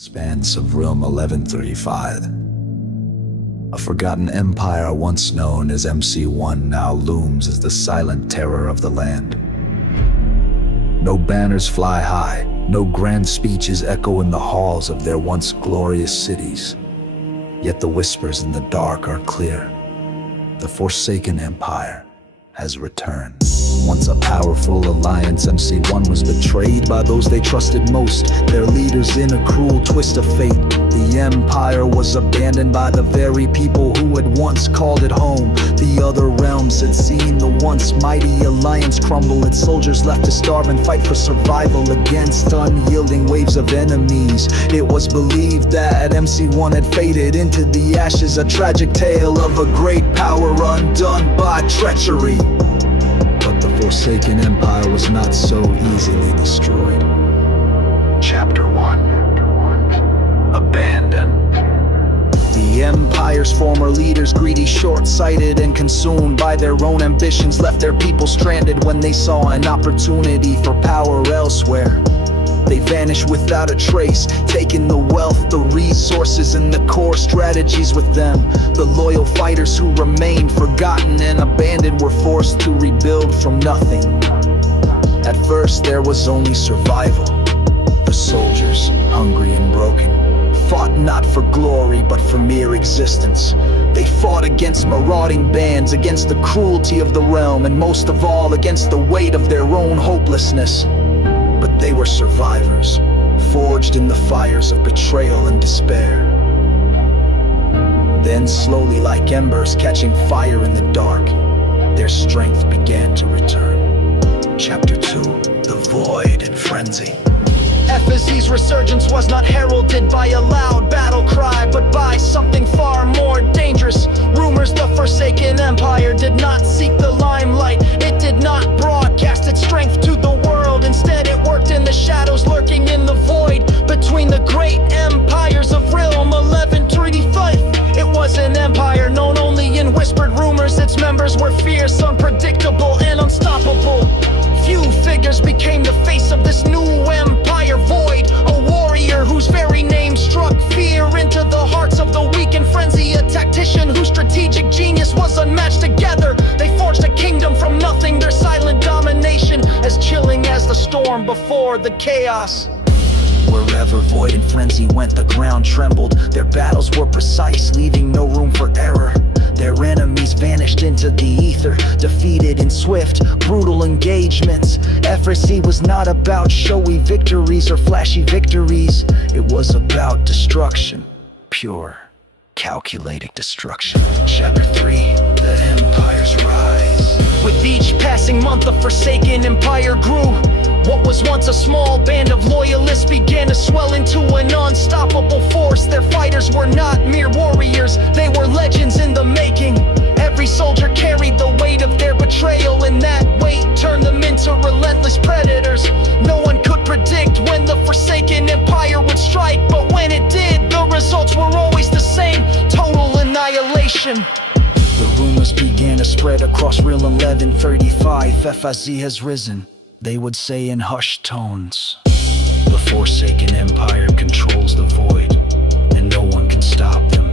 Expanse of Realm 1135. A forgotten empire once known as MC1 now looms as the silent terror of the land. No banners fly high, no grand speeches echo in the halls of their once glorious cities. Yet the whispers in the dark are clear. The Forsaken Empire has returned. Once a powerful alliance, MC1 was betrayed by those they trusted most, their leaders in a cruel twist of fate. The empire was abandoned by the very people who had once called it home. The other realms had seen the once mighty alliance crumble, its soldiers left to starve and fight for survival against unyielding waves of enemies. It was believed that MC1 had faded into the ashes, a tragic tale of a great power undone by treachery. But the Forsaken Empire was not so easily destroyed. Chapter 1. Abandon. The Empire's former leaders, greedy, short-sighted, and consumed by their own ambitions, left their people stranded when they saw an opportunity for power elsewhere. They vanished without a trace, taking the wealth, the resources, and the core strategies with them. The loyal fighters who remained forgotten and abandoned were forced to rebuild from nothing. At first there was only survival. The soldiers, hungry and broken, fought not for glory but for mere existence. They fought against marauding bands, against the cruelty of the realm, and most of all against the weight of their own hopelessness. But they were survivors, forged in the fires of betrayal and despair. Then slowly, like embers catching fire in the dark, their strength began to return. Chapter 2. The Void and Frenzy. FSE's resurgence was not heralded by a loud battle cry, but by something far more dangerous. Rumors the Forsaken Empire did not seek the limelight. It did not broadcast its strength to the world. Instead, it worked in the shadows, lurking in the void between the great empires of Realm 1135. It was an empire known only in whispered rumors. Its members were fierce, unpredictable, and unstoppable. Few figures became the face of this new empire void. A warrior whose very name struck fear into the hearts of the weak and frenzy. A tactician whose strategic genius was unmatched. Together they forged a kingdom from nothing, their silent domination as chilling as the storm before the chaos. Wherever void and frenzy went, the ground trembled. Their battles were precise, leaving no room for error. Their enemies vanished into the ether, defeated in swift, brutal engagements. FSE was not about showy victories or flashy victories. It was about destruction, pure, calculated destruction. Chapter 3. The Empire's Rise. With each passing month, the Forsaken Empire grew. What was once a small band of loyalists began to swell into an unstoppable force. Their fighters were not mere warriors, they were legends in the making. Every soldier carried the weight of their betrayal, and that weight turned them into relentless predators. No one could predict when the Forsaken Empire would strike, but when it did, the results were always the same: total annihilation. The rumors began to spread across Realm 1135. FSE has risen, they would say in hushed tones. The Forsaken Empire controls the void, and no one can stop them.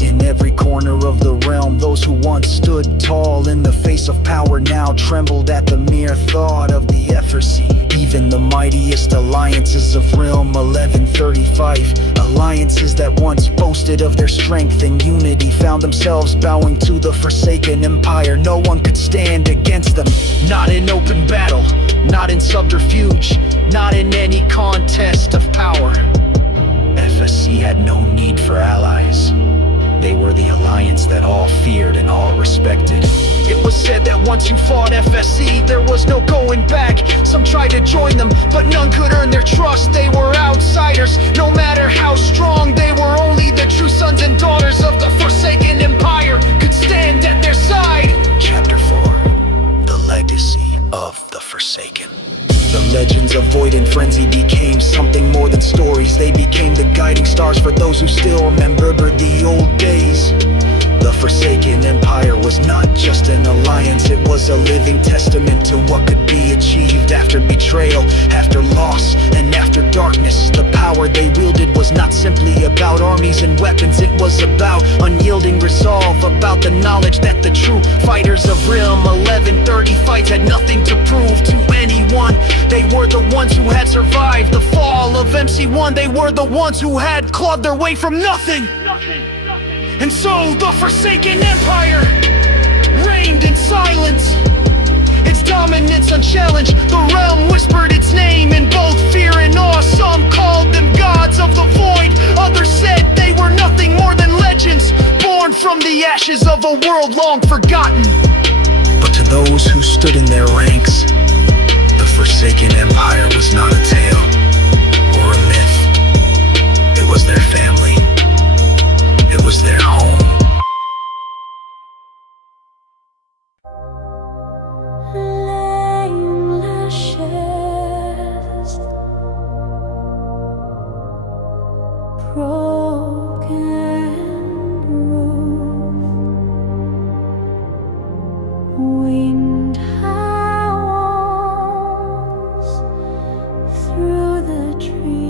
In every corner of the realm, those who once stood tall in the face of power now trembled at the mere thought of the FSE. Even the mightiest alliances of Realm 1135, alliances that once boasted of their strength and unity, found themselves bowing to the Forsaken Empire. No one could stand against them, not in open battle, not in subterfuge, not in any contest of power. FSE had no need for allies. They were the alliance that all feared and all respected. It was said that once you fought FSE, there was no going back. Some tried to join them, but none could earn their trust. They were outsiders, no matter how strong. They were only the true sons and daughters of the Forsaken Empire could stand at their side. Chapter 4. The Legacy of the Forsaken. The legends of void and frenzy became something more than stories. They became the guiding stars for those who still remember the old days. The Forsaken Empire was not just an alliance, it was a living testament to what could be achieved after betrayal, after loss, and after darkness. The power they wielded was not simply about armies and weapons, it was about unyielding resolve, about the knowledge that the true fighters of Realm 1130 fights had nothing to prove to anyone. They were the ones who had survived the fall of MC1, they were the ones who had clawed their way from nothing. And so the Forsaken Empire reigned in silence, its dominance unchallenged. The realm whispered its name in both fear and awe. Some called them gods of the void, others said they were nothing more than legends, born from the ashes of a world long forgotten. But to those who stood in their ranks, the Forsaken Empire was not a tale or a myth. It was their family. It was their home. Lame lashes, broken roof, wind howls through the trees.